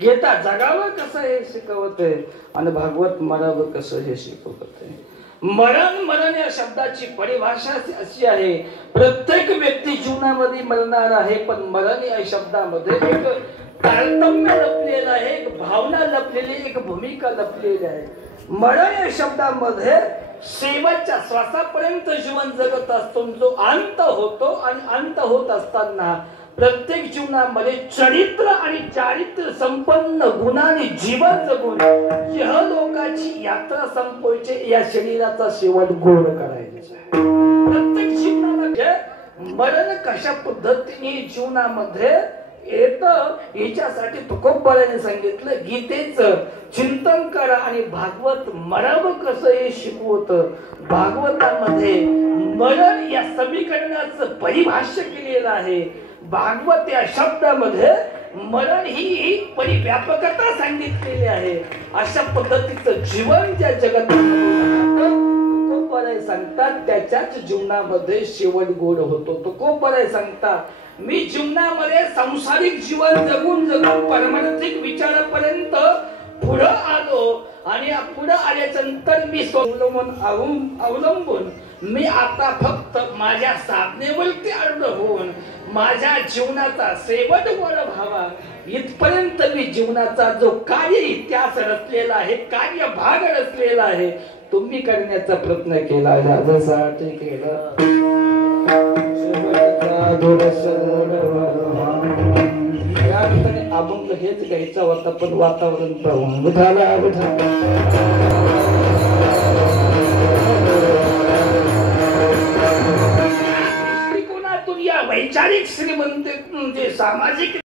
गीता जगावं कसं हे शिकवते आणि भागवत मरावं कसं हे शिकवते. मरण मरण या शब्दाची परिभाषा अशी आहे, प्रत्येक व्यक्ती जीवनामध्ये मरणार आहे, पण मरण या शब्दामध्ये एक तारतम्य लपलेलं आहे, एक भावना लपलेली, एक भूमिका लपलेली आहे. मरण या शब्दामध्ये शेवटच्या श्वासापर्यंत जीवन जगत असतो, जो अंत होतो आणि अंत होत असताना प्रत्येक जीवनामध्ये चरित्र आणि चारित्र्य संपन्न गुणाने जीवन जगून इहलोकाची यात्रा संपवायची, या शरीराचा शेवट गोड करायचा. प्रत्येक जीवनामध्ये मरण कशा पद्धतीने जीवनामध्ये येतं याच्यासाठी तुकोबाराने सांगितलं, गीतेचं चिंतन करा आणि भागवत मरावं कसं हे शिकवतं. भागवतामध्ये मरण या समीकरणाचं परिभाष्य केलेलं आहे. भागवत या शब्दामध्ये मरण ही परिव्यापकता सांगितलेली आहे. अशा पद्धतीचं जीवन ज्या जगतात सांगतात त्याच्याच जीवनामध्ये शेवट गोड होतो. तुकोबाराय सांगतात, मी जीवनामध्ये सांसारिक जीवन जगून जगून पारमार्थिक विचारापर्यंत पुढे आलो आणि पुढे आल्याच्या नंतर मी अवलंबून मी आता फक्त माझ्या साधनेवरती अवलंबून माझ्या जीवनाचा शेवट गोड व्हावा इथपर्यंत मी जीवनाचा जो कार्य इतिहास रचलेला आहे, कार्य भाग रचलेला आहे, तुम्ही करण्याचा प्रयत्न केला. जसासाठी केलं या ठिकाणी अभंग हेच घ्यायचा होता, पण वातावरण पाहून दृष्टिकोनातून या वैचारिक श्रीमंत सामाजिक